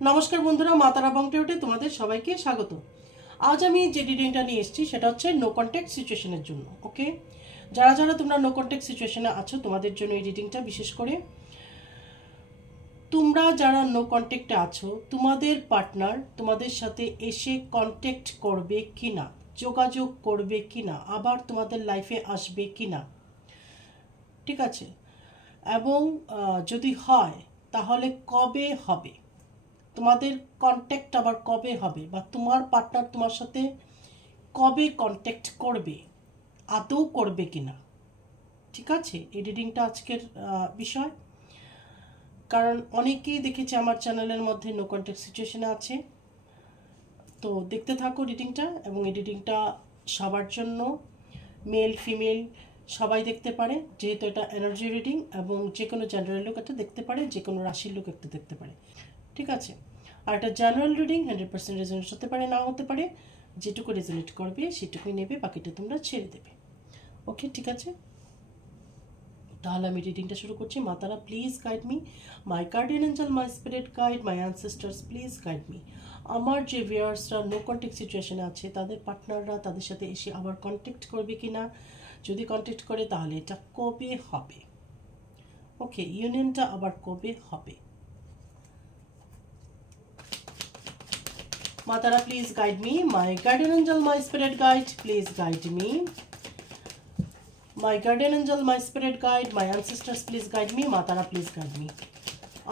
নমস্কার বন্ধুরা, মা তারা বংটেউটে তোমাদের সবাইকে স্বাগত। আজ আমি যে রিডিংটা নিয়ে এসেছি সেটা হচ্ছে নো কন্ট্যাক্ট সিচুয়েশনের জন্য। ওকে, যারা যারা তোমরা নো কন্ট্যাক্ট সিচুয়েশনে আছো তোমাদের জন্য এই রিডিংটা বিশেষ করে। তোমরা যারা নো কন্ট্যাক্টে আছো, তোমাদের পার্টনার তোমাদের সাথে এসে কন্ট্যাক্ট করবে কি না, যোগাযোগ করবে কি না, আবার তোমাদের লাইফে আসবে কি না, ঠিক আছে? এবং যদি হয় তাহলে কবে হবে, তোমাদের কন্ট্যাক্ট আবার কবে হবে, বা তোমার পার্টনার তোমার সাথে কবে কন্ট্যাক্ট করবে, আদৌ করবে কিনা, ঠিক আছে? এই রিডিংটা আজকের বিষয়। কারণ অনেকেই দেখেছে আমার চ্যানেলের মধ্যে নো কন্ট্যাক্ট সিচুয়েশনে আছে। তো দেখতে থাকো রিডিংটা, এবং এই রিডিংটা সবার জন্য, মেল ফিমেল সবাই দেখতে পারে, যেহেতু এটা এনার্জি রিডিং, এবং যে কোনো জেনারেল লোক এটা দেখতে পারে, যে কোনো রাশির লোক একটা দেখতে পারে, ঠিক আছে? আর এটা জেনারেল রিডিং, 100% রেজনেট হতে পারে, নাও হতে পারে। যেটুকু রেজনেট করবে সেটুকুই নেবে, বাকিটা তোমরা ছেড়ে দেবে। ওকে, ঠিক আছে? তাহলে আমি রিডিংটা শুরু করছি। মা তারা please guide me, my guardian angel, my spirit guide, my ancestors please guide me. আমার যে ভিউয়ার্সরা নো কন্ট্যাক্ট সিচুয়েশনে আছে, তাদের পার্টনাররা তাদের সাথে এসে আবার কন্ট্যাক্ট করবে কি না, যদি কন্ট্যাক্ট করে তাহলে এটা কবে হবে, ওকে, ইউনিয়নটা আবার কবে হবে। Matara, please guide me. My guardian angel, my spirit guide, please guide me. My guardian angel, my spirit guide, my ancestors, please guide me. Matara, please guide me.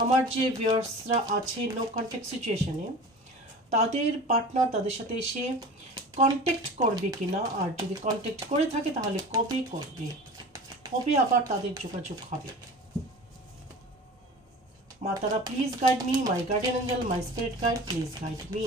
আমার যে ভিউয়ার্সরা আছে নো কন্ট্যাক্ট সিচুয়েশনে, তাদের পার্টনার তাদের সাথে এসে contact করবে কিনা, আর যদি কন্ট্যাক্ট করে থাকে তাহলে কবে করবে, কবে আবার তাদের যোগাযোগ হবে। মাতারা please guide me, my guardian angel, my spirit guide, please guide me.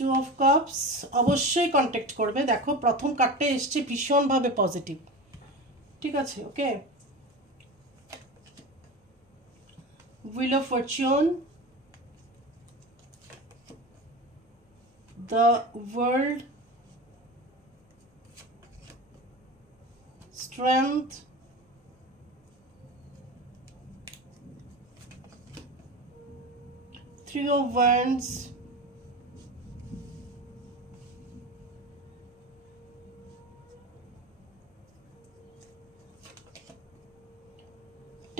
Two of cups অবশ্যই কন্ট্যাক্ট করবে। দেখো প্রথম কার্ডটা এসছে ভীষণভাবে পজিটিভ, ঠিক আছে? Okay, wheel of fortune, the world, strength, three of wands,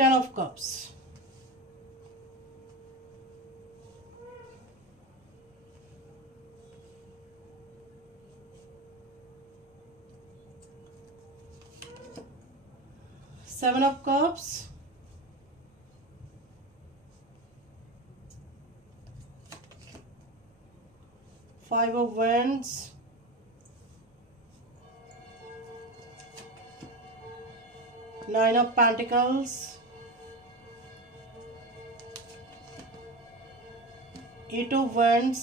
Ten of Cups, Seven of Cups, Five of Wands, Nine of Pentacles, Eight of Wands,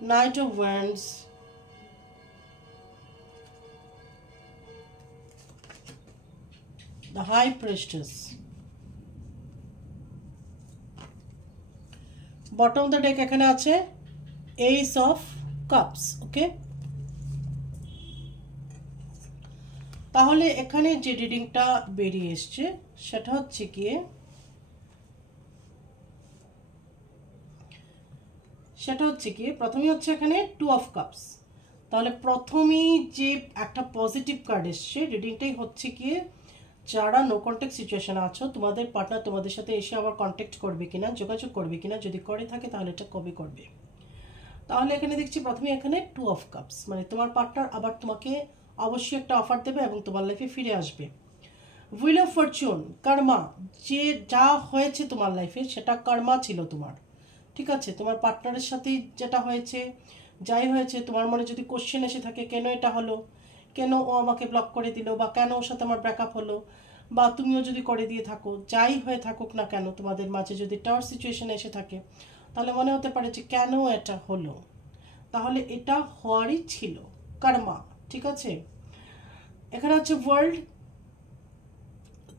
Knight of Wands, the High Priestess. Bottom of the deck এখানে আছে Ace of Cups, ওকে? তাহলে এখানে যে রিডিংটা বেরিয়ে এসছে সেটা হচ্ছে গিয়ে প্রথমেই হচ্ছে এখানে টু অফ কাপস। তাহলে প্রথমেই যে একটা পজিটিভ কার্ড এসছে, রিডিংটাই হচ্ছে গিয়ে যারা নো কন্ট্যাক্ট সিচুয়েশনে আছো, তোমাদের পার্টনার তোমাদের সাথে এসে আবার কন্ট্যাক্ট করবে কিনা, যোগাযোগ করবে কিনা, যদি করে থাকে তাহলে এটা কবে করবে। তাহলে এখানে দেখছি প্রথমে এখানে টু অফ কাপস, মানে তোমার পার্টনার আবার তোমাকে অবশ্যই একটা অফার দেবে এবং তোমার লাইফে ফিরে আসবে। হুইল অফ ফরচুন, কর্মা, যে যা হয়েছে তোমার লাইফে সেটা কর্মা ছিল তোমার, ঠিক আছে? তোমার পার্টনারের সাথেই যেটা হয়েছে, যাই হয়েছে, তোমার মনে যদি কোশ্চেন এসে থাকে কেন এটা হলো, কেন ও আমাকে ব্লক করে দিল, বা কেন ওর সাথে আমার ব্রেকআপ হলো, বা তুমিও যদি করে দিয়ে থাকো, যাই হয়ে থাকুক না কেন, তোমাদের মাঝে যদি টাওয়ার সিচুয়েশন এসে থাকে, তাহলে মনে হতে পারে যে কেন এটা হলো, তাহলে এটা হওয়ারই ছিল, কর্মা। ঠিক আছে, এখানে হচ্ছে ওয়ার্ল্ড।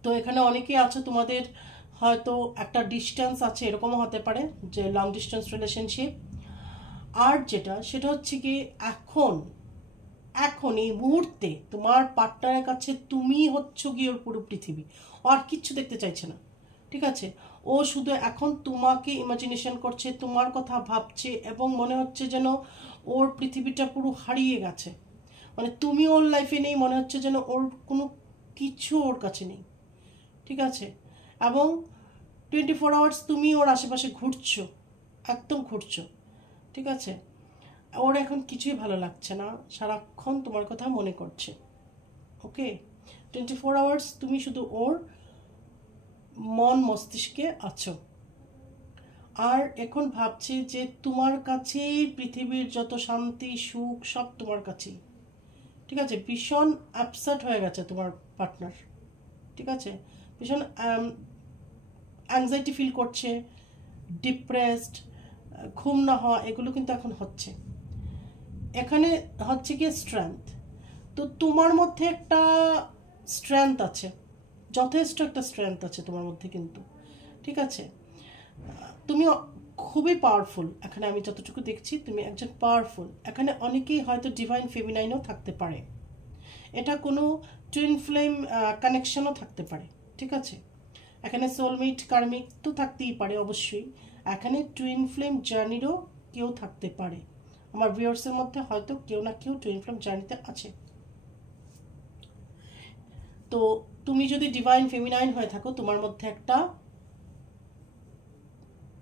তো এখানে অনেকেই আছে, তোমাদের হয়তো একটা ডিস্টেন্স আছে, এরকমও হতে পারে যে লং ডিস্টেন্স রিলেশনশিপ। আর সেটা হচ্ছে কি, এখন এই মুহূর্তে তোমার পার্টনারের কাছে তুমি হচ্ছ গিয়ে ওর পুরো পৃথিবী, আর কিচ্ছু দেখতে চাইছে না। ঠিক আছে, ও শুধু এখন তোমাকে ইমাজিনেশন করছে, তোমার কথা ভাবছে, এবং মনে হচ্ছে যেন ওর পৃথিবীটা পুরো হারিয়ে গেছে, মানে তুমি ওর লাইফে নেই, মনে হচ্ছে যেন ওর কোনো কিছু ওর কাছে নেই। ঠিক আছে, এবং 24 আওয়ার্স তুমি ওর আশেপাশে ঘুরছো, একদম ঘুরছো। ঠিক আছে, ওর এখন কিছুই ভালো লাগছে না, সারাক্ষণ তোমার কথা মনে করছে। ওকে, 24 আওয়ার্স তুমি শুধু ওর মন মস্তিষ্কে আছো, আর এখন ভাবছি যে তোমার কাছেই পৃথিবীর যত শান্তি সুখ সব তোমার কাছেই। ঠিক আছে, ভীষণ আপসেট হয়ে গেছে তোমার পার্টনার। ঠিক আছে, ভীষণ অ্যাংজাইটি ফিল করছে, ডিপ্রেসড, ঘুম না হওয়া, এগুলো কিন্তু এখন হচ্ছে। এখানে হচ্ছে কি স্ট্রেংথ, তো তোমার মধ্যে একটা স্ট্রেংথ আছে, যথেষ্ট একটা স্ট্রেংথ আছে তোমার মধ্যে কিন্তু। ঠিক আছে, তুমি খুবই পাওয়ারফুল, এখানে আমি যতটুকু দেখছি তুমি একজন পাওয়ারফুল। এখানে অনেকেই হয়তো ডিভাইন ফেমিনাইনও থাকতে পারে, এটা কোনো টুইন ফ্লেম কানেকশনও থাকতে পারে। ঠিক আছে, এখানে সোলমেট কার্মিক তো থাকতেই পারে অবশ্যই, এখানে টুইন ফ্লেম জার্নিরও কেউ থাকতে পারে। আমার ভিউয়ার্সের মধ্যে হয়তো কেউ না কেউ টুইন ফ্লেম জার্নিতে আছে। তো তুমি যদি ডিভাইন ফেমিনাইন হয়ে থাকো, তোমার মধ্যে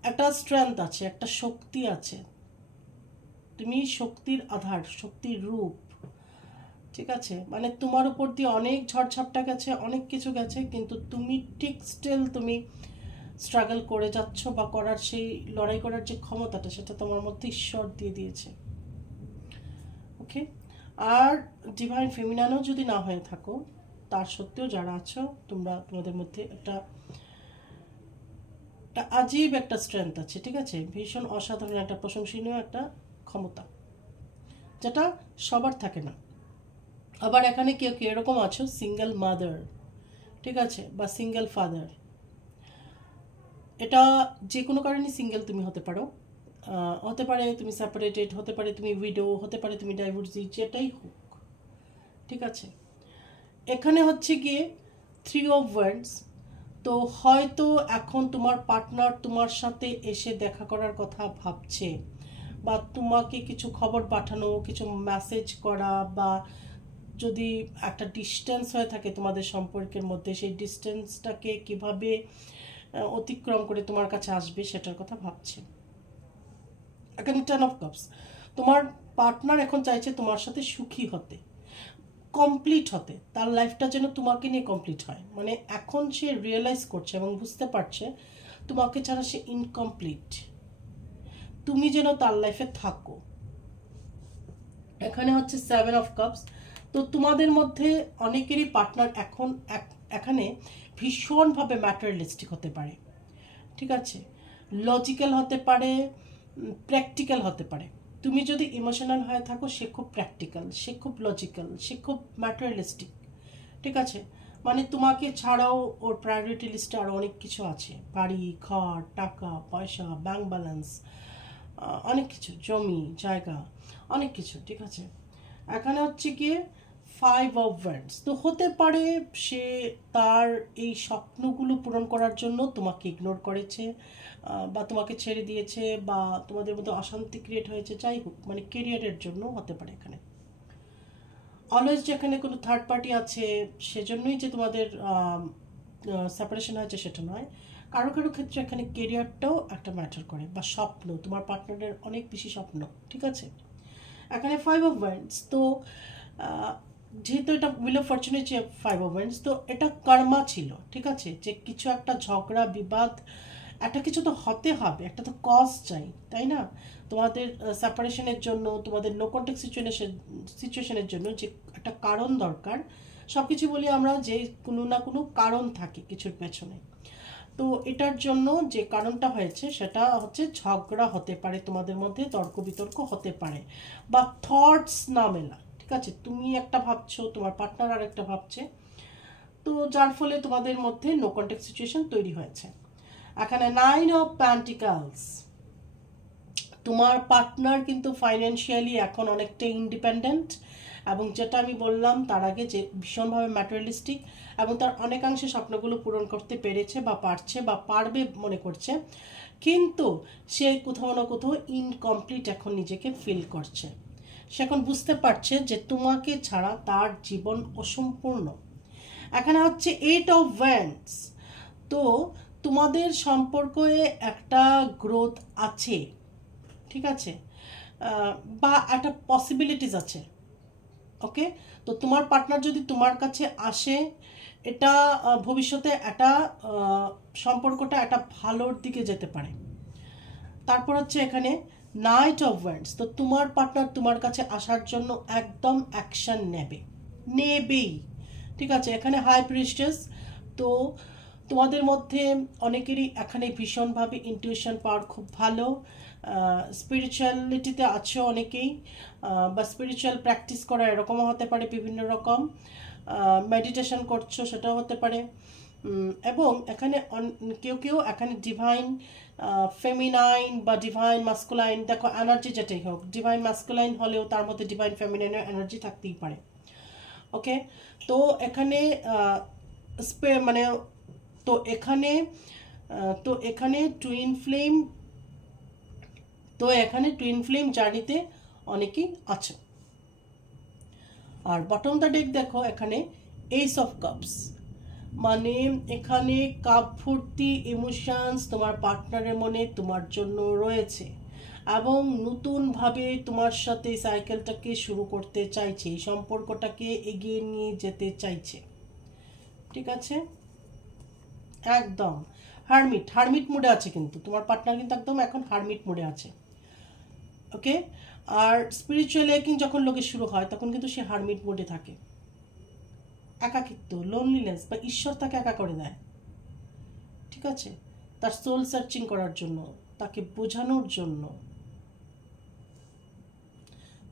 একটা স্ট্রেংথ আছে, একটা শক্তি আছে, তুমি শক্তির আধার, শক্তির রূপ। ঠিক আছে, মানে তোমার উপর দিয়ে অনেক ঝড়ঝাপটা গেছে, অনেক কিছু গেছে, কিন্তু তুমি ঠিক স্টিল তুমি স্ট্রাগল করে যাচ্ছ, বা করার সেই লড়াই করার যে ক্ষমতাটা, সেটা তোমার মধ্যে ঈশ্বর দিয়ে দিয়েছে। ওকে, আর ডিভাইন ফেমিনানও যদি না হয়ে থাকো, তার সত্ত্বেও যারা আছো তোমরা, তোমাদের মধ্যে একটা আজীব একটা স্ট্রেংথ আছে। ঠিক আছে, ভীষণ অসাধারণ একটা প্রশংসনীয় একটা ক্ষমতা, যেটা সবার থাকে না। আবার এখানে কেউ কেউ এরকম আছো সিঙ্গেল মাদার, ঠিক আছে, বা সিঙ্গেল ফাদার, এটা যে কোনো কারণে সিঙ্গেল তুমি হতে পারো, হতে পারে তুমি সেপারেটেড, হতে পারে তুমি উইডো, হতে পারে তুমি ডাইভোর্সি, যেটাই হোক। ঠিক আছে, এখানে হচ্ছে গিয়ে 3 of Wands। তো হয়তো এখন তোমার পার্টনার তোমার সাথে এসে দেখা করার কথা ভাবছে, বা তোমাকে কিছু খবর পাঠানো, কিছু মেসেজ করা, বা যদি একটা ডিস্টেন্স হয়ে থাকে তোমাদের সম্পর্কের মধ্যে, সেই ডিস্টেন্সটাকে কিভাবে অতিক্রম করে তোমার কাছে আসবে সেটার কথা ভাবছে। এখানে 10 of Cups, তোমার পার্টনার এখন চাইছে তোমার সাথে সুখী হতে, কমপ্লিট হতে, তার লাইফটা যেন তোমাকে নিয়ে কমপ্লিট হয়। মানে এখন সে রিয়েলাইজ করছে এবং বুঝতে পারছে তোমাকে ছাড়া সে ইনকমপ্লিট, তুমি যেন তার লাইফে থাকো। এখানে হচ্ছে 7 of Cups। তো তোমাদের মধ্যে অনেকেরই পার্টনার এখন এখানে ভীষণভাবে ম্যাটেরিয়ালিস্টিক হতে পারে। ঠিক আছে, লজিক্যাল হতে পারে, প্র্যাকটিক্যাল হতে পারে। তুমি যদি ইমোশনাল হয়ে থাকো, সে খুব প্র্যাকটিক্যাল, সে খুব লজিক্যাল, সে খুব ম্যাটেরিয়ালিস্টিক। ঠিক আছে, মানে তোমাকে ছাড়াও ওর প্রায়োরিটি লিস্টে আরও অনেক কিছু আছে, বাড়ি ঘর, টাকা পয়সা, ব্যাংক ব্যালেন্স, অনেক কিছু, জমি জায়গা, অনেক কিছু। ঠিক আছে, এখানে হচ্ছে গিয়ে 5 of Wands। তো হতে পারে সে তার এই স্বপ্নগুলো পূরণ করার জন্য তোমাকে ইগনোর করেছে, বা তোমাকে ছেড়ে দিয়েছে, বা তোমাদের মধ্যে অশান্তি ক্রিয়েট হয়েছে, যাই হোক, মানে কেরিয়ারের জন্য হতে পারে। এখানে অলওয়েজ যেখানে কোনো থার্ড পার্টি আছে, সেজন্যই যে তোমাদের সেপারেশন হয়েছে সেটা নয়, কারো কারো ক্ষেত্রে এখানে কেরিয়ারটাও একটা ম্যাটার করে, বা স্বপ্ন, তোমার পার্টনারের অনেক বেশি স্বপ্ন। ঠিক আছে, এখানে 5 of Wands। তো যেহেতু এটা উইল অফ ফরচুনের যে 5 of Wands, তো এটা কর্মা ছিল। ঠিক আছে, যে কিছু একটা ঝগড়া বিবাদ, একটা কিছু তো হতে হবে, একটা তো কজ চাই, তাই না? তোমাদের সেপারেশনের জন্য, তোমাদের নো কন্ট্যাক্ট সিচুয়েশনের জন্য যে একটা কারণ দরকার, সব কিছু বলি আমরা যে কোনো না কোনো কারণ থাকে কিছুর পেছনে। তো এটার জন্য যে কারণটা হয়েছে সেটা হচ্ছে ঝগড়া হতে পারে, তোমাদের মধ্যে তর্ক বিতর্ক হতে পারে, বা থটস না মেলা। ঠিক আছে, তুমি একটা ভাবছো, তোমার পার্টনার আর একটা ভাবছে, তো যার ফলে তোমাদের মধ্যে নো কন্ট্যাক্ট সিচুয়েশন তৈরি হয়েছে। এখানে 9 অফ পেন্টিকলস, তোমার পার্টনার কিন্তু ফাইন্যান্সিয়ালি এখন অনেকটা ইন্ডিপেন্ডেন্ট, এবং যেটা আমি বললাম তার আগে যে ভীষণভাবে ম্যাটেরিয়ালিস্টিক, এবং তার অনেকাংশে স্বপ্নগুলো পূরণ করতে পেরেছে বা পারছে বা পারবে মনে করছে, কিন্তু সে কোথাও না কোথাও ইনকমপ্লিট এখন নিজেকে ফিল করছে। সে এখন বুঝতে পারছে যে তোমাকে ছাড়া তার জীবন অসম্পূর্ণ। এখানে হচ্ছে 8 অফ ওয়ান্ডস, তো তোমাদের সম্পর্কে একটা গ্রোথ আছে, ঠিক আছে, বা একটা পসিবিলিটিস আছে। ওকে, তো তোমার পার্টনার যদি তোমার কাছে আসে, এটা ভবিষ্যতে একটা সম্পর্কটা একটা ভালোর দিকে যেতে পারে। তারপর হচ্ছে এখানে নাইট অফ ওয়ান্ডস, তো তোমার পার্টনার তোমার কাছে আসার জন্য একদম অ্যাকশন নেবেই। ঠিক আছে, এখানে হাই প্রিস্টেস, তো তোমাদের মধ্যে অনেকেরই এখানে ভীষণভাবে ইনটিউশন পাওয়ার খুব ভালো, স্পিরিচুয়ালিটিতে আছো অনেকেই, বা স্পিরিচুয়াল প্র্যাকটিস করা এরকমও হতে পারে, বিভিন্ন রকম মেডিটেশন করছো সেটাও হতে পারে। এবং এখানে কেউ কেউ এখানে ডিভাইন ফেমিনাইন বা ডিভাইন মাস্কুলাইন, দেখো এনার্জি যেটাই হোক, ডিভাইন মাস্কুলাইন হলেও তার মধ্যে ডিভাইন ফেমিনাইনের এনার্জি থাকতেই পারে। ওকে, তো এখানে মানে তো এখানে টুইন ফ্লেম, তো এখানে টুইন ফ্লেম জার্নিতে অনেকেই আছে। আর বটম দ্য ডেক দেখো এখানে এইস অফ কাপস, মানে এখানে কাপ ভর্তি ইমোশনস তোমার পার্টনারের মনে তোমার জন্য রয়েছে, এবং নতুনভাবে তোমার সাথে সাইকেলটাকে শুরু করতে চাইছে, এই সম্পর্কটাকে এগিয়ে নিয়ে যেতে চাইছে। ঠিক আছে, একদম হারমিট মোডে আছে, কিন্তু তোমার পার্টনার কিন্তু একদম এখন হারমিট মোডে আছে। ওকে, আর স্পিরিচুয়াল ওয়েকিং যখন লোকের শুরু হয় তখন কিন্তু সে হারমিট মোডে থাকে, একাকিত্ব, লোনলিনেস, বা ঈশ্বর তাকে একা করে দেয়। ঠিক আছে, তার সোল সার্চিং করার জন্য, তাকে বোঝানোর জন্য,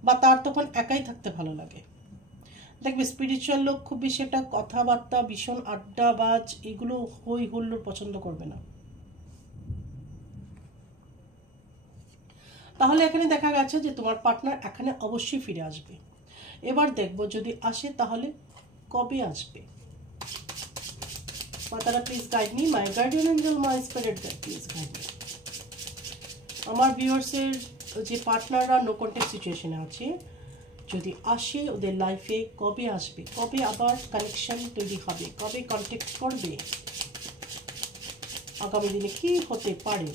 বা তার তখন একাই থাকতে ভালো লাগে। দেখবে স্পিরিচুয়াল লোক খুব বেশি একটা কথাবার্তা, ভীষণ আড্ডাবাজ, এগুলো হই হুল্লোড় পছন্দ করবে না। তাহলে এখানে দেখা গেছে যে তোমার পার্টনার এখানে অবশ্যই ফিরে আসবে। এবার দেখবো যদি আসে তাহলে কবে আসবে। মাতারা please guide me, my guardian angel, my spirit guide, please guide me. আমার ভিউয়ার্সের যে পার্টনাররা নো কন্ট্যাক্ট সিচুয়েশনে আছে, যদি আসে ওদের লাইফে কবে আসবে, কবে আবার কানেকশন তৈরি হবে, কবে কন্ট্যাক্ট করবে, আগামী দিনে কি হতে পারে।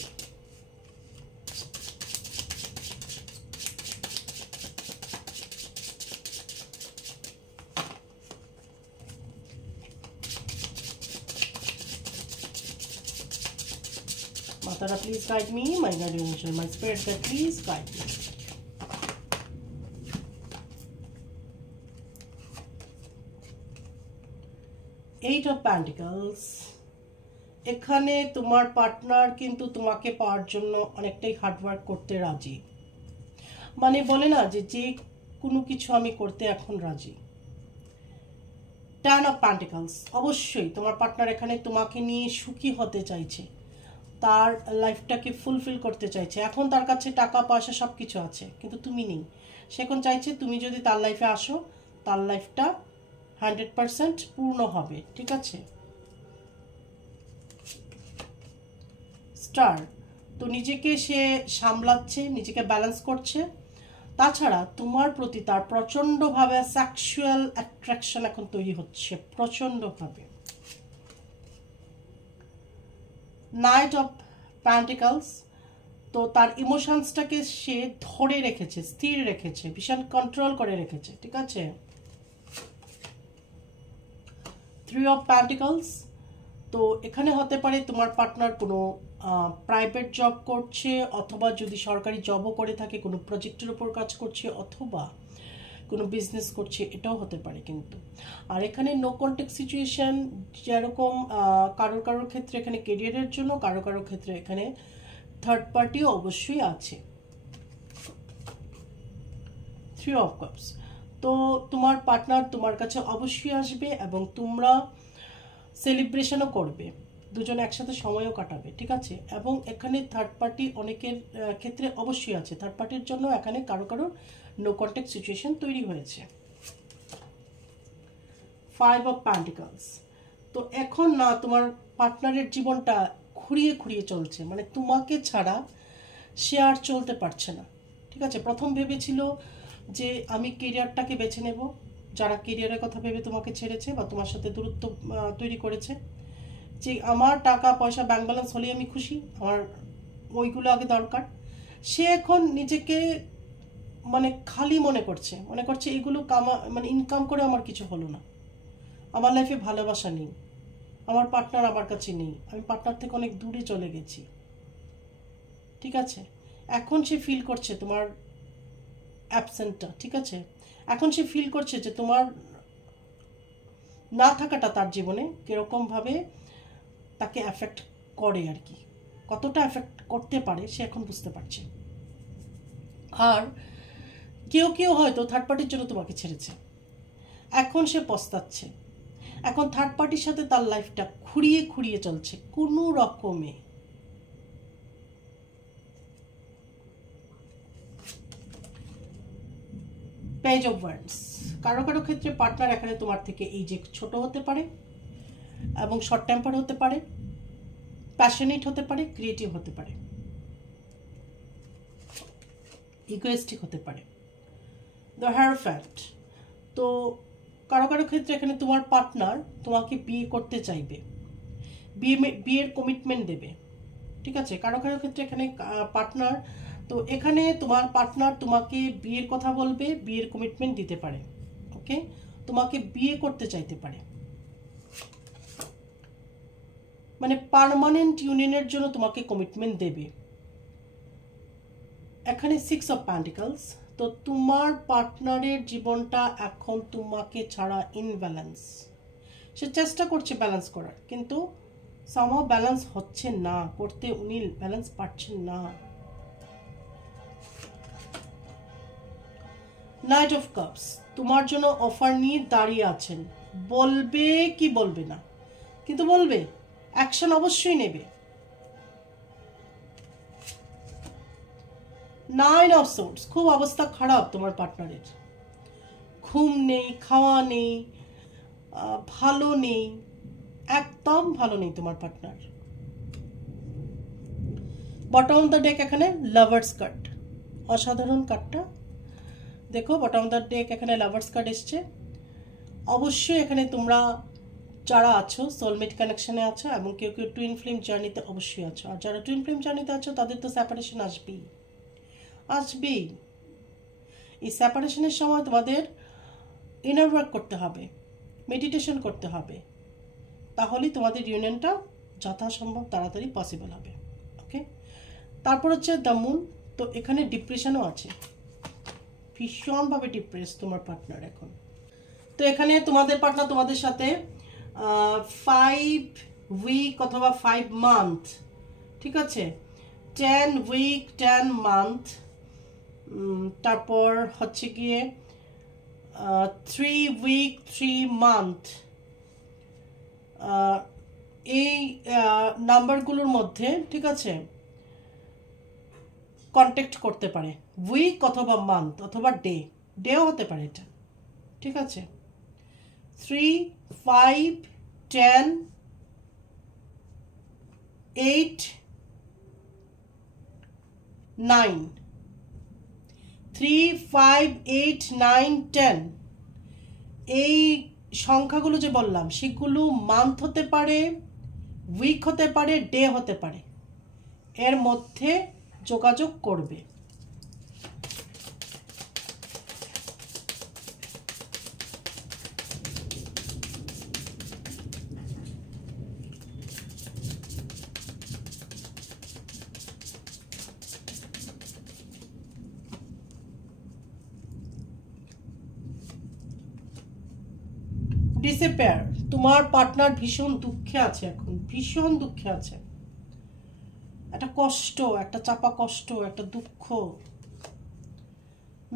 Matara, please guide me, my guardian angel, my spirit guide, please guide me. Eight of Pentacles, এখানে তোমার পার্টনার কিন্তু তোমাকে পাওয়ার জন্য অনেকটাই হার্ডওয়ার্ক করতে রাজি, মানে বলে না যে যে কোনো কিছু আমি করতে এখন রাজি। টেন অফ পেন্টিকলস, অবশ্যই তোমার পার্টনার এখানে তোমাকে নিয়ে সুখী হতে চাইছে, তার লাইফটাকে ফুলফিল করতে চাইছে। এখন তার কাছে টাকা পয়সা সব কিছু আছে, কিন্তু তুমি নেই। সে এখন চাইছে তুমি যদি তার লাইফে আসো, তার লাইফটা 100% পূর্ণ হবে। ঠিক আছে, স্টার, তো নিজেকে সে সামলাচ্ছে, নিজেকে ব্যালেন্স করছে। তাছাড়া তোমার প্রতি তার প্রচণ্ডভাবে সেক্সুয়াল অ্যাট্রাকশন এখন তৈরি হচ্ছে, প্রচণ্ডভাবে। নাইট অফ পেন্টিকলস, তো তার ইমোশনসটাকে সে ধরে রেখেছে, স্থির রেখেছে, ভীষণ কন্ট্রোল করে রেখেছে। ঠিক আছে, থ্রি অফ পেন্টিকলস, তো এখানে হতে পারে তোমার পার্টনার কোনো প্রাইভেট জব করছে, অথবা যদি সরকারি জবও করে থাকে কোনো প্রজেক্টের উপর কাজ করছে, অথবা কোনো বিজনেস করছে, এটাও হতে পারে কিন্তু। আর এখানে নো কন্ট্যাক্ট সিচুয়েশন, যেরকম কারোর ক্ষেত্রে এখানে কেরিয়ারের জন্য, কারোর ক্ষেত্রে এখানে থার্ড পার্টিও অবশ্যই আছে। 3 অফ কাপস। তো তোমার পার্টনার তোমার কাছে অবশ্যই আসবে এবং তোমরা সেলিব্রেশনও করবে, দুজন একসাথে সময়ও কাটাবে, ঠিক আছে। এবং এখানে থার্ড পার্টি অনেকের ক্ষেত্রে অবশ্যই আছে, থার্ড পার্টির জন্য এখানে কারো নো কন্ট্যাক্ট সিচুয়েশন তৈরি হয়েছে। 5 অফ পেন্টিকলস। তো এখন না তোমার পার্টনারের জীবনটা খুঁড়িয়ে চলছে, মানে তোমাকে ছাড়া সে আর চলতে পারছে না, ঠিক আছে। প্রথম ভেবেছিল যে আমি কেরিয়ারটাকে বেছে নেব, যারা কেরিয়ারের কথা ভেবে তোমাকে ছেড়েছে বা তোমার সাথে দূরত্ব তৈরি করেছে, যে আমার টাকা পয়সা ব্যাংক ব্যালেন্স হলেই আমি খুশি, আমার ওইগুলো আগে দরকার। সে এখন নিজেকে মানে খালি মনে করছে এগুলো মানে ইনকাম করে আমার কিছু হলো না, আমার লাইফে ভালোবাসা নেই, আমার পার্টনার আমার কাছে নেই, আমি পার্টনার থেকে অনেক দূরে চলে গেছি, ঠিক আছে। এখন সে ফিল করছে তোমার অ্যাবসেন্টটা, ঠিক আছে। এখন সে ফিল করছে যে তোমার না থাকাটা তার জীবনে কীরকমভাবে তাকে অ্যাফেক্ট করে আর কি, কতটা অ্যাফেক্ট করতে পারে সে এখন বুঝতে পারছে। আর কেউ হয়তো থার্ড পার্টির জন্য তোমাকে ছেড়েছে, এখন সে পস্তাচ্ছে, এখন থার্ড পার্টির সাথে তার লাইফটা খুঁড়িয়ে চলছে কোনো রকমে। Page of wands. কারো ক্ষেত্রে পার্টনার এখানে তোমার থেকে এই যে ছোট হতে পারে এবং শর্ট টেম্পার হতে পারে, প্যাশনেট হতে পারে, ক্রিয়েটিভ হতে পারে, ইগোয়েস্টিক হতে পারে। দ্য হায়ারফ্যান্ট। তো কারো ক্ষেত্রে এখানে তোমার পার্টনার তোমাকে বিয়ে করতে চাইবে, বিয়ের কমিটমেন্ট দেবে, ঠিক আছে। কারো ক্ষেত্রে এখানে পার্টনার, তো এখানে তোমার পার্টনার তোমাকে বিয়ের কথা বলবে, বিয়ের কমিটমেন্ট দিতে পারে, ওকে, তোমাকে বিয়ে করতে চাইতে পারে, মানে পার্মানেন্ট ইউনিয়নের জন্য তোমাকে কমিটমেন্ট দেবে। এখানে 6 অফ পেন্টিকলস। তো তোমার পার্টনারের জীবনটা এখন তোমাকে ছাড়া ইনব্যালেন্স, সে চেষ্টা করছে ব্যালেন্স করার, কিন্তু সামহাও ব্যালেন্স হচ্ছে না, করতে উনি ব্যালেন্স পাচ্ছেন না। Night of cups. তোমার জন্য অফার নিয়ে দাঁড়িয়ে আছেন, বলবে কি বলবে না, কিন্তু বলবে, অ্যাকশন অবশ্যই নেবে। 9 অফ সোর্ডস। খুব অবস্থা খারাপ তোমার পার্টনারের, ঘুম নেই, খাওয়া নেই, ভালো নেই, একদম ভালো নেই তোমার partner. Bottom of the deck এখানে লাভার্স কার্ড, অসাধারণ কার্ডটা দেখো। বটম অফ দ্য ডেক এখানে লাভার্স কার্ড এসছে। অবশ্যই এখানে তোমরা যারা আছো সোলমেট কানেকশনে আছো এবং কেউ টুইন ফ্লেম জার্নিতে অবশ্যই আছো। আর যারা টুইন ফ্লেম জার্নিতে আছো তাদের তো সেপারেশন আসবেই। এই সেপারেশনের সময় তোমাদের ইনার ওয়ার্ক করতে হবে, মেডিটেশন করতে হবে, তাহলেই তোমাদের ইউনিয়নটা যথাসম্ভব তাড়াতাড়ি পসিবল হবে, ওকে। তারপর হচ্ছে দ্য মুন। তো এখানে ডিপ্রেশনও আছে, ভীষণভাবে ডিপ্রেস তোমার পার্টনার এখন। তো এখানে তোমাদের পার্টনার তোমাদের সাথে 5 উইক অথবা 5 মান্থ, ঠিক আছে, 10 উইক 10 মান্থ, তারপর হচ্ছে গিয়ে 3 উইক 3 মান্থ, এই নাম্বারগুলোর মধ্যে, ঠিক আছে, কন্ট্যাক্ট করতে পারে, উইক অথবা মান্থ অথবা ডেও হতে পারে এটা, ঠিক আছে। 3, 5, 10, 8, 9, 3, 5, 8, 9, 10 এই সংখ্যাগুলো যে বললাম সেগুলো মান্থ হতে পারে, উইক হতে পারে, ডে হতে পারে, এর মধ্যে যোগাযোগ করবে। ডিসঅ্যাপিয়ার, তোমার পার্টনার ভীষণ দুঃখে আছে, এখন ভীষণ দুঃখে আছে, একটা কষ্ট, একটা চাপা কষ্ট, একটা দুঃখ।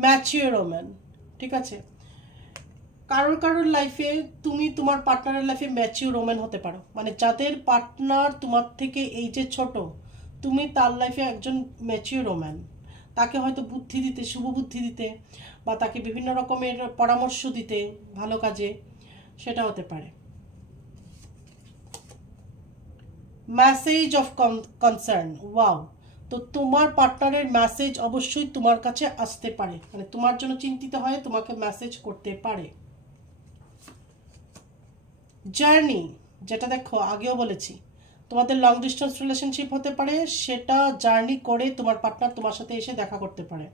ম্যাচিওর ওম্যান, ঠিক আছে, কারোর কারোর লাইফে তুমি তোমার পার্টনারের লাইফে ম্যাচিওর ওম্যান হতে পারো, মানে যাদের পার্টনার তোমার থেকে এই যে ছোট, তুমি তার লাইফে একজন ম্যাচিওর ওম্যান। তাকে হয়তো বুদ্ধি দিতে, শুভ বুদ্ধি দিতে, বা তাকে বিভিন্ন রকমের পরামর্শ দিতে ভালো কাজে, সেটা হতে পারে। মেসেজ অফ কনসার্ন, ওয়াও, তো তোমার পার্টনারের মেসেজ অবশ্যই তোমার কাছে আসতে পারে, মানে তোমার জন্য চিন্তিত হয়ে তোমাকে মেসেজ করতে পারে। জার্নি, যেটা দেখো আগেও বলেছি, তোমাদের লং ডিস্টেন্স রিলেশনশিপ হতে পারে, সেটা জার্নি করে তোমার পার্টনার তোমার সাথে এসে দেখা করতে পারে।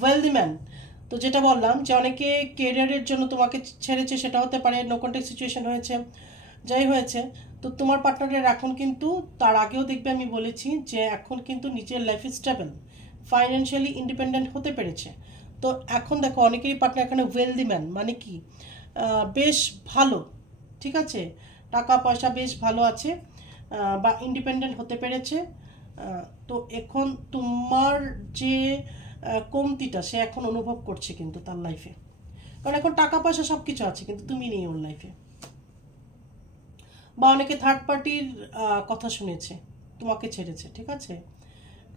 ওয়েলদি ম্যান, তো যেটা বললাম যে অনেকে কেরিয়ারের জন্য তোমাকে ছেড়েছে, সেটা হতে পারে, নো কন্ট্যাক্ট সিচুয়েশন হয়েছে, যাই হয়েছে, তো তোমার পার্টনারের এখন কিন্তু, তার আগেও দেখবে আমি বলেছি যে এখন কিন্তু নিজের লাইফ স্টেবল, ফাইন্যান্সিয়ালি ইন্ডিপেন্ডেন্ট হতে পেরেছে। তো এখন দেখো অনেকেরই পার্টনার এখানে ওয়েলদি ম্যান, মানে কি বেশ ভালো, ঠিক আছে, টাকা পয়সা বেশ ভালো আছে, বা ইন্ডিপেন্ডেন্ট হতে পেরেছে। তো এখন তোমার যে কমতিটা সে এখন অনুভব করছে কিন্তু তার লাইফে, কারণ এখন টাকা পয়সা সব কিছু আছে কিন্তু তুমি নেই ওর লাইফে। বা অনেকে থার্ড পার্টির কথা শুনেছে, তোমাকে ছেড়েছে, ঠিক আছে,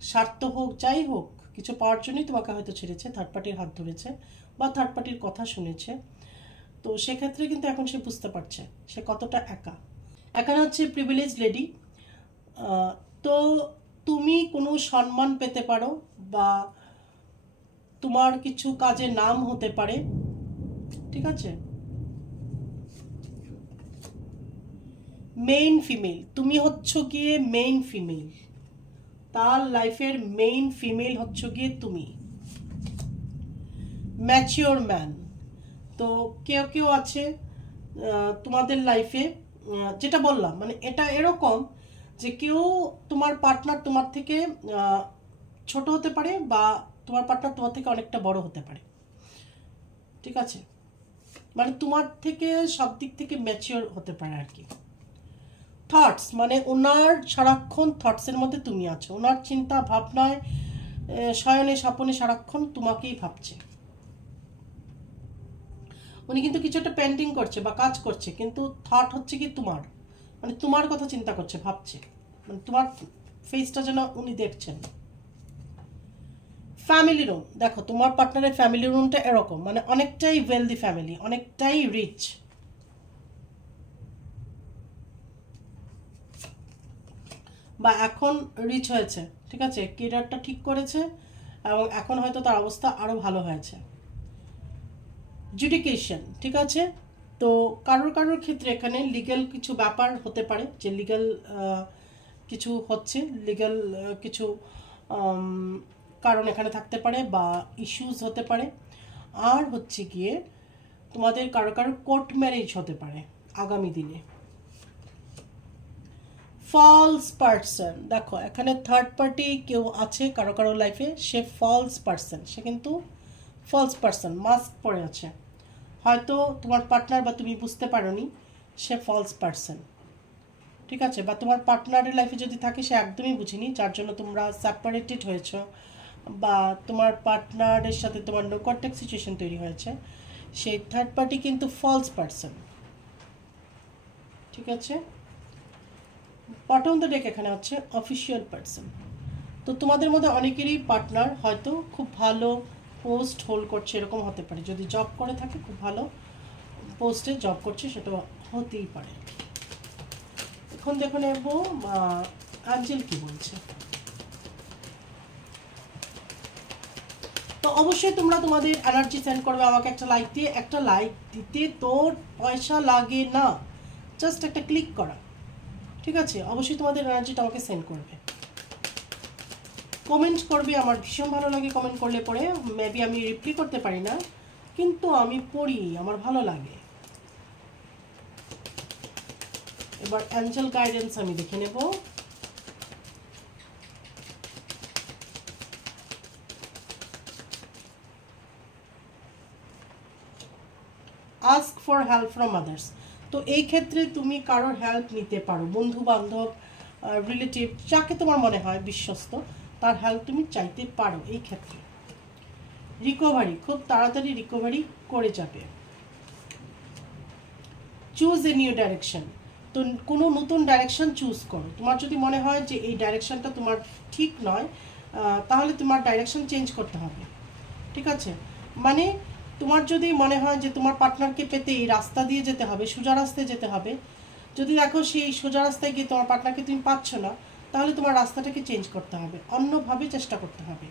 স্বার্থ হোক যাই হোক, কিছু পাওয়ার জন্যই তোমাকে হয়তো ছেড়েছে, থার্ড পার্টির হাত ধরেছে বা থার্ড পার্টির কথা শুনেছে। তো সেক্ষেত্রে কিন্তু এখন সে বুঝতে পারছে সে কতটা একা। এখানে হচ্ছে প্রিভিলেজ লেডি, তো তুমি কোনো সম্মান পেতে পারো, বা তোমার কিছু কাজে নাম হতে পারে, ঠিক আছে। মেইন ফিমেল, তুমি হচ্ছ গিয়ে মেইন ফিমেল, তার লাইফের মেইন ফিমেল হচ্ছ গিয়ে তুমি। ম্যাচিওর ম্যান, তো কেউ কেউ আছে তোমাদের লাইফে, যেটা বললাম মানে এটা এরকম যে কেউ, তোমার পার্টনার তোমার থেকে ছোট হতে পারে, বা তোমার পার্টনার তোমার থেকে অনেকটা বড় হতে পারে, ঠিক আছে, মানে তোমার থেকে সব দিক থেকে ম্যাচিওর হতে পারে আর কি। থটস, মানে ওনার সারাক্ষণ থটসের মধ্যে তুমি আছো, ওনার চিন্তা ভাবনায় শয়নে স্বপনে সারাক্ষণ তোমাকেই ভাবছে। উনি কিন্তু কিছু একটা পেন্টিং করছে বা কাজ করছে, কিন্তু থট হচ্ছে কি তোমার, মানে তোমার কথা চিন্তা করছে, ভাবছে, মানে তোমার ফেসটা যেন উনি দেখছেন। ফ্যামিলি রুম, দেখো তোমার পার্টনারের ফ্যামিলি রুমটা এরকম, মানে অনেকটাই ওয়েলদি ফ্যামিলি, অনেকটাই রিচ, বা এখন রিচ হয়েছে, ঠিক আছে, কেরিয়ারটা ঠিক করেছে এবং এখন হয়তো তার অবস্থা আরো ভালো হয়েছে। জুডিকেশন, ঠিক আছে, তো কারোর কারোর ক্ষেত্রে এখানে লিগ্যাল কিছু ব্যাপার হতে পারে, যে লিগ্যাল কিছু হচ্ছে, লিগ্যাল কিছু কারণ এখানে থাকতে পারে, বা ইস্যুস হতে পারে। আর হচ্ছে গিয়ে তোমাদের কারো কারো কোর্ট ম্যারেজ হতে পারে আগামী দিনে। ফলস পার্সন, দেখো এখানে থার্ড পার্টি কেউ আছে কারো কারো লাইফে, সে ফলস পার্সন, সে কিন্তু ফলস পার্সন, মাস্ক পরে আছে, হয়তো তোমার পার্টনার বা তুমি বুঝতে পারোনি সে ফলস পার্সন, ঠিক আছে, বা তোমার পার্টনারের লাইফে যদি থাকে সে একদমই বুঝিনি, যার জন্য তোমরা সেপারেটেড হয়েছো, বা তোমার পার্টনারের সাথে তোমার নো কন্ট্যাক্ট সিচুয়েশন তৈরি হয়েছে, সেই থার্ড পার্টি কিন্তু ফলস পার্সন, ঠিক আছে। বটম দ্য ডেক এখানে হচ্ছে অফিসিয়াল পার্সন, তো তোমাদের মধ্যে অনেকেরই পার্টনার হয়তো খুব ভালো পোস্ট হোল্ড করছে, এরকম হতে পারে, যদি জব করে থাকে খুব ভালো পোস্টে জব করছে, সেটা হতেই পারে। এখন দেখো নেব অ্যাঞ্জেল কি বলছে। তো অবশ্যই তোমরা তোমাদের এনার্জি সেন্ড করবে আমাকে একটা লাইক দিয়ে, একটা লাইক দিতে তোর পয়সা লাগে না, জাস্ট একটা ক্লিক করা, ঠিক আছে, অবশ্যই তোমাদের এনার্জিটা আমাকে সেন্ড করবে, কমেন্ট করবে, আমার ভীষণ ভালো লাগে কমেন্ট করলে পরে, মেবি আমি রিপ্লাই করতে পারি না কিন্তু আমি পড়ি, আমার ভালো লাগে। এবার অ্যাঞ্জেল গাইডেন্স আমি দেখে নেব। Ask for help from others. তো এই ক্ষেত্রে তুমি কারোর হেল্প নিতে পারো, বন্ধু বান্ধব, রিলেটিভ, যাকে তোমার মনে হয় বিশ্বস্ত, তার হেল্প তুমি চাইতে পারো এই ক্ষেত্রে। রিকভারি, খুব তাড়াতাড়ি রিকভারি করে যাবে। চুজ এ নিউ ডাইরেকশন, তো কোনো নতুন ডাইরেকশন চুজ করো। তোমার যদি মনে হয় যে এই ডাইরেকশনটা তোমার ঠিক নয়, তাহলে তোমার ডাইরেকশন চেঞ্জ করতে হবে, ঠিক আছে? মানে তোমার যদি মনে হয় যে তোমার পার্টনারকে পেতে এই রাস্তা দিয়ে যেতে হবে, সোজা রাস্তায় যেতে হবে, যদি দেখো সেই সোজা রাস্তায় গিয়ে তোমার পার্টনারকে তুমি পাচ্ছ না, তাহলে তোমার রাস্তাটাকে চেঞ্জ করতে হবে, অন্যভাবে চেষ্টা করতে হবে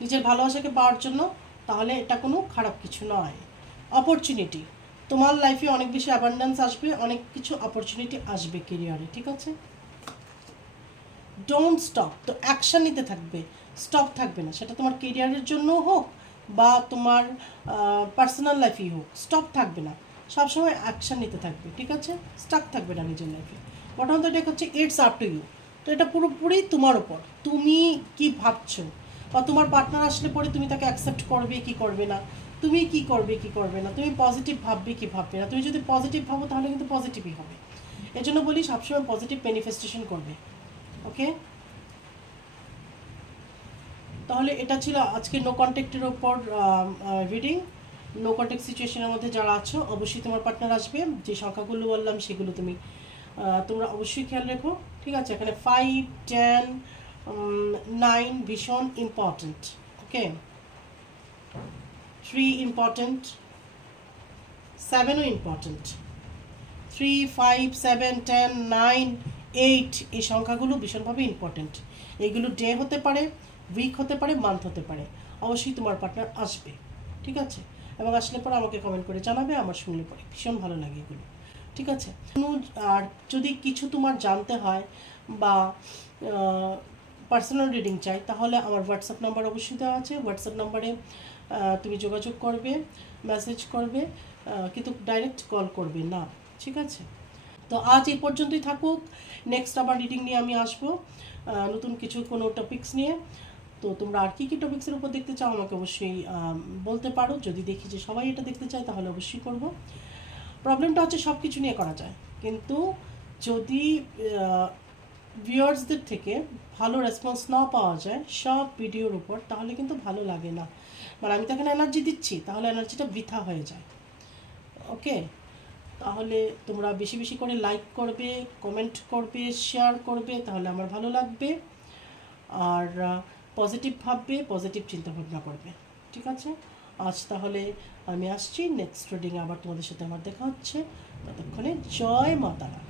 নিজের ভালোবাসাকে পাওয়ার জন্য। তাহলে এটা কোনো খারাপ কিছু নয়। অপরচুনিটি, তোমার লাইফে অনেক বেশি অ্যাবান্ডেন্স আসবে, অনেক কিছু অপরচুনিটি আসবে কেরিয়ারে, ঠিক আছে? ডোন্ট স্টপ, তো অ্যাকশন নিতে থাকবে, স্টপ থাকবে না, সেটা তোমার কেরিয়ারের জন্য হোক বা তোমার পার্সোনাল লাইফেই হোক, স্টপ থাকবে না, সবসময় অ্যাকশন নিতে থাকবে, ঠিক আছে? স্টাক থাকবে না নিজের লাইফে। প্রথমত এটা হচ্ছে ইটস আপ টু ইউ, তো এটা পুরোপুরি তোমার উপর, তুমি কি ভাবছো, বা তোমার পার্টনার আসলে পরে তুমি তাকে অ্যাকসেপ্ট করবে কি করবে না, তুমি কি করবে কি করবে না, তুমি পজিটিভ ভাববে কি ভাববে না। তুমি যদি পজিটিভ ভাবো তাহলে কিন্তু পজিটিভই হবে। এজন্য বলি সবসময় পজিটিভ ম্যানিফেস্টেশন করবে, ওকে? তাহলে এটা ছিল আজকে নো কন্ট্যাক্টের ওপর রিডিং। নো কন্ট্যাক্ট সিচুয়েশনের মধ্যে যারা আছো, অবশ্যই তোমার পার্টনার আসবে। যে সংখ্যাগুলো বললাম সেগুলো তোমরা অবশ্যই খেয়াল রেখো, ঠিক আছে? এখানে 5, 10, 9 ভীষণ ইম্পর্টেন্ট, ওকে? 3 ইম্পর্টেন্ট, 7ও ইম্পর্টেন্ট। 3, 5, 7, 10, 9, 8 এই সংখ্যাগুলো ভীষণভাবে ইম্পর্টেন্ট। এইগুলো ডে হতে পারে, উইক হতে পারে, মান্থ হতে পারে। অবশ্যই তোমার পার্টনার আসবে, ঠিক আছে? এবং আসলে পরে আমাকে কমেন্ট করে জানাবে, আমার শুনলে পরে ভীষণ ভালো লাগে এগুলো, ঠিক আছে? আর যদি কিছু তোমার জানতে হয় বা পার্সোনাল রিডিং চাই, তাহলে আমার হোয়াটসঅ্যাপ নাম্বার অবশ্যই দেওয়া আছে। হোয়াটসঅ্যাপ নাম্বারে তুমি যোগাযোগ করবে, মেসেজ করবে, কিন্তু ডাইরেক্ট কল করবে না, ঠিক আছে? তো আজ এই পর্যন্তই থাকুক। নেক্সট আবার রিডিং নিয়ে আমি আসবো, নতুন কিছু কোনো টপিকস নিয়ে। তো তোমরা আর কী কী টপিক্সের উপর দেখতে চাও আমাকে অবশ্যই বলতে পারো। যদি দেখি যে সবাই এটা দেখতে চায় তাহলে অবশ্যই করব। প্রবলেমটা হচ্ছে সব কিছু নিয়ে করা যায়, কিন্তু যদি ভিউয়ার্সদের থেকে ভালো রেসপন্স না পাওয়া যায় সব ভিডিওর উপর, তাহলে কিন্তু ভালো লাগে না। মানে আমি তো এখানে এনার্জি দিচ্ছি, তাহলে এনার্জিটা বৃথা হয়ে যায়, ওকে? তাহলে তোমরা বেশি বেশি করে লাইক করবে, কমেন্ট করবে, শেয়ার করবে, তাহলে আমার ভালো লাগবে। আর পজিটিভ ভাববে, পজিটিভ চিন্তাভাবনা করবে, ঠিক আছে? আজ তাহলে আমি আসছি, নেক্সট রিডিংয়ে আবার তোমাদের সাথে আমার দেখা হচ্ছে। ততক্ষণে জয় মাতারা।